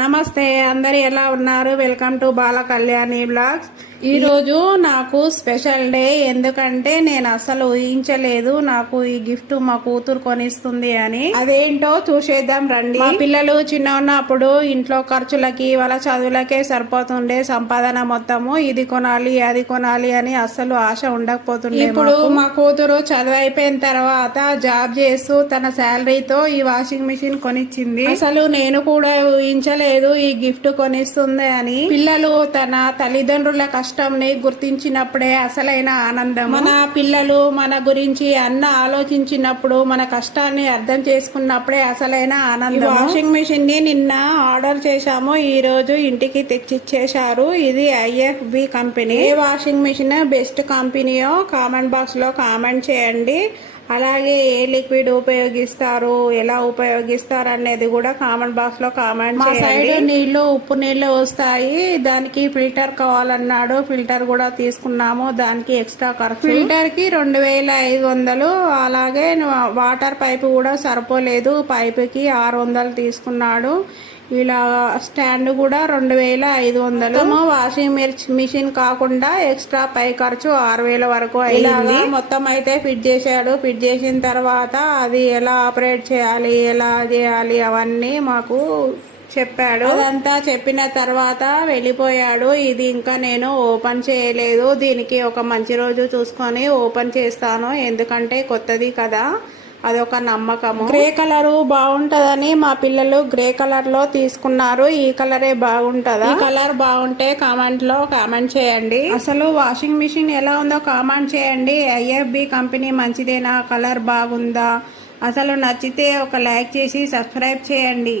నమస్తే, అందరు ఎలా ఉన్నారు? Welcome to Bala Kalyani blogs. ఈ రోజు నాకు స్పెషల్ డే. ఎందుకంటే నేను అసలు ఊహించలేదు నాకు ఈ గిఫ్ట్ మా కూతురు కొనిస్తుంది అని. అదేంటో చూసేద్దాం రండి. మా పిల్లలు చిన్న ఉన్నప్పుడు ఇంట్లో ఖర్చులకి వాళ్ళ చదువులకే సరిపోతుండే సంపాదన మొత్తము. ఇది కొనాలి అది కొనాలి అని అసలు ఆశ ఉండకపోతుండే. ఇప్పుడు మా కూతురు చదువు అయిపోయిన తర్వాత జాబ్ చేస్తూ తన శాలరీతో ఈ వాషింగ్ మిషన్ కొనిచ్చింది. అసలు నేను కూడా ఊహించలేదు ఈ గిఫ్ట్ కొనిస్తుంది అని. పిల్లలు తన తల్లిదండ్రుల కష్టంని గుర్తించినప్పుడే అసలైన ఆనందం. మన పిల్లలు మన గురించి అన్న ఆలోచించినప్పుడు, మన కష్టాన్ని అర్థం చేసుకున్నప్పుడే అసలైన ఆనందం. వాషింగ్ మిషన్ ని నిన్న ఆర్డర్ చేశాము, ఈ రోజు ఇంటికి తెచ్చిచ్చేశారు. ఇది IFB కంపెనీ. ఏ వాషింగ్ మిషన్ బెస్ట్ కంపెనీయో కామెంట్ బాక్స్ లో కామెంట్ చేయండి. అలాగే ఏ లిక్విడ్ ఉపయోగిస్తారు, ఎలా ఉపయోగిస్తారు అనేది కూడా కామెంట్ బాక్స్ లో కామెంట్ చేయండి. మా సైడ్ నీళ్లు ఉప్పు నీళ్లు వస్తాయి, దానికి ఫిల్టర్ కావాలన్నాడు. ఫిల్టర్ కూడా తీసుకున్నాము, దానికి ఎక్స్ట్రా ఖర్చు. ఫిల్టర్ కి 2500. అలాగే వాటర్ పైపు కూడా సరిపోలేదు, పైపుకి 600 తీసుకున్నాడు. ఇలా స్టాండ్ కూడా 2500. వాషింగ్ మిషన్ కాకుండా ఎక్స్ట్రా పై ఖర్చు 6000 వరకు అయింది. మొత్తం అయితే ఫిట్ చేశాడు. ఫిట్ చేసిన తర్వాత అది ఎలా ఆపరేట్ చేయాలి, ఎలా చేయాలి అవన్నీ మాకు చెప్పాడు. అదంతా చెప్పిన తర్వాత వెళ్ళిపోయాడు. ఇది ఇంకా నేను ఓపెన్ చేయలేదు. దీనికి ఒక మంచి రోజు చూసుకొని ఓపెన్ చేస్తాను, ఎందుకంటే కొత్తది కదా, అదొక నమ్మకము. గ్రే కలర్ బాగుంటదని మా పిల్లలు గ్రే కలర్ లో తీసుకున్నారు. ఈ కలరే బాగుంటదా? ఈ కలర్ బాగుంటే కామెంట్ లో కామెంట్ చేయండి. అసలు వాషింగ్ మిషన్ ఎలా ఉందో కామెంట్ చేయండి. IFB కంపెనీ మంచిదేనా? కలర్ బాగుందా? అసలు నచ్చితే ఒక లైక్ చేసి సబ్స్క్రైబ్ చేయండి.